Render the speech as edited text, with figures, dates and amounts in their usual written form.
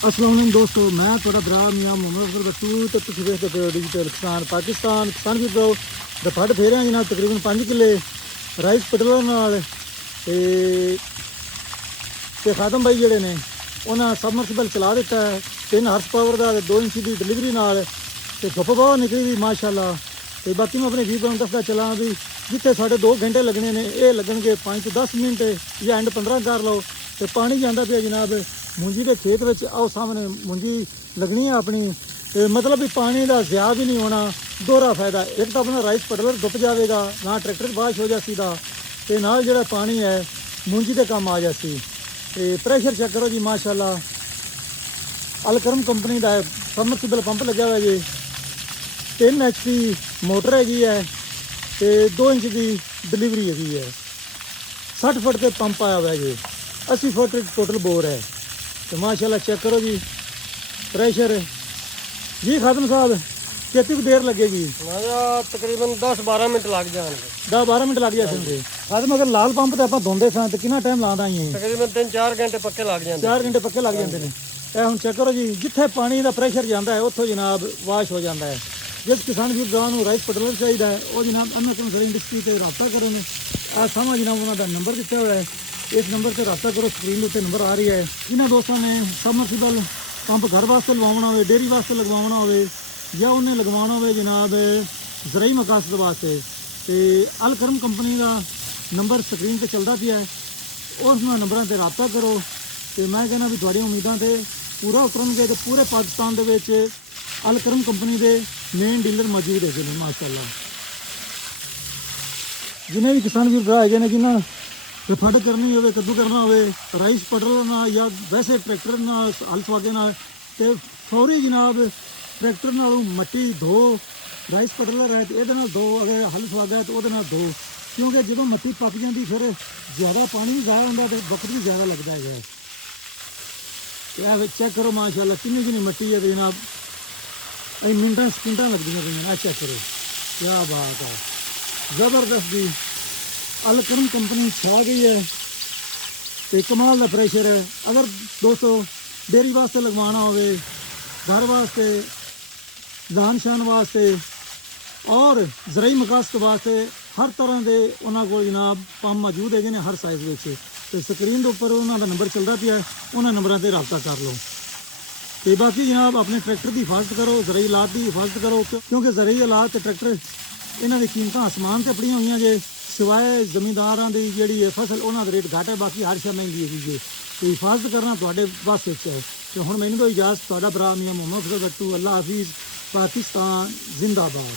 अस्सलाम दोस्तों, मैं थोड़ा भरा मियाँ मोहम्मद अफजल बट्टू तो तुम देखते पे डिजिटल किसान पाकिस्तान किसान भी दो दफड़ फेरे हैं जनाब तकरीबन 5 किले राइस पटलर नाल ते खादम भाई जेडे ने उन्हें सबमर्सिबल चला दिता है 3 हॉर्स पावर का 2 इंच की डिलीवरी नाल ते धुप बहुत निकली हुई माशाअल्लाह। तो बाकी मैं अपने वीर दसदा चला भी जिथे साढ़े 2 घंटे लगने ने ये लगनगे 5 तो 10 मिनट या एंड 15 कर लो। तो पानी जाता पे जनाब मुंजी के खेत में आओ सामने मुंजी लगनी है अपनी मतलब भी पानी का ज़्या भी नहीं होना। दोहरा फायदा एक तो अपना राइस पटलर डुब जाएगा ना ट्रैक्टर बारिश हो जाती दा ते नाल जो पानी है मुंजी के काम आ जाती। तो प्रेशर चेक करो जी माशाअल्लाह अलकरम कंपनी का है सबमर्सिबल पंप लगे हुआ जी 3 HP मोटर हैगी है तो 2 इंच की डिलीवरी हैगी है 60 फुट के पंप आया हुआ है जी 80 फुट टोटल बोर है। तो माशाल्लाह चेक करो जी प्रेशर जी खादम साहब कितनी देर लगेगी? तकरीबन 10-12 मिनट लग जाएंगे 10-12 मिनट लग जाते खादम अगर लाल पंप तो आप धोंदे सा तो कितना टाइम लादा ही तकरीबन 3-4 घंटे पक्के लग जाते 4 घंटे पक्के लग जाते हैं। हम चेक करो जी जिथे पानी का प्रेशर जाता है उतो जनाब वाश हो जाता है। जिस किसान भी गाँव में राइस पटलर चाहिए है वो जनाब अमेरिकन इंडस्ट्री से रब्ता करो सामा जनाब उन्होंने नंबर दिता हुआ है इस नंबर से रब्ता करो स्क्रीन उत्ते नंबर आ रही है। जिन्होंने दोस्तों ने सबमर्सिबल पंप घर वास्ते लगवाना हो डेयरी वास्ते लगवाना हो या उन्हें लगवाना हो जनाब ज़राई मकासद वास्ते तो अलकरम कंपनी का नंबर स्क्रीन पर चलता पिया है उस नंबर से रब्ता करो। तो मैं कहना भी थोड़ी उम्मीदों से पूरा उतरनगे तो पूरे पाकिस्तान के अलकरम कंपनी के मेन डीलर मौजूद है माशाअल्लाह। जिन्हें भी किसान भी भरा है जिन्हें फड़ करनी हो कद्दू करना हो राइस पटलर ना या वैसे ट्रैक्टर ना हल सुहागे ना तो फौरी जनाब ट्रैक्टर नाल मट्टी धो राइस पटलर है तो ये धो अगर हल सुहागा है तो वो धो क्योंकि जो मट्टी पक जाती फिर ज़्यादा पानी भी ज़्यादा होता तो वक्त भी ज़्यादा लगता है। चेक करो माशाल्लाह किन्नी किन्नी मट्टी है जनाब मिनटा सकिंटा लगती पे चेक करो क्या बात है ज़बरदस्त जी अलकरम कंपनी छा गई है तो कमाल का प्रेशर है। अगर दोस्तों डेयरी वास्ते लगवाना हो घर वास्ते जान शान वास्ते और ज़राई मकासद वास्ते हर तरह के उन्होंने को जनाब पंप मौजूद है हर साइज़ में। तो स्क्रीन के उपर उन्होंने नंबर चलता पिया उन्होंने नंबरों से रब्ता कर लो। तो बाकी जनाब अपने ट्रैक्टर की हिफाजत करो ज़राई हालात की हिफाजत करो क्योंकि ज़राई हालात ट्रैक्टर इन्हों की कीमत आसमान से पड़िया हुई जे सिवाय जमींदारों की जी फसल उन्होंने रेट घट है बाकी हर शय महंगी है जी। तो हिफाजत करना थोड़े बस है। तो हम मैंने तो इजाज़त भरा मियाँ मोहम्मद अफजल बट्टू अल्लाह हाफिज़ पाकिस्तान जिंदाबाद।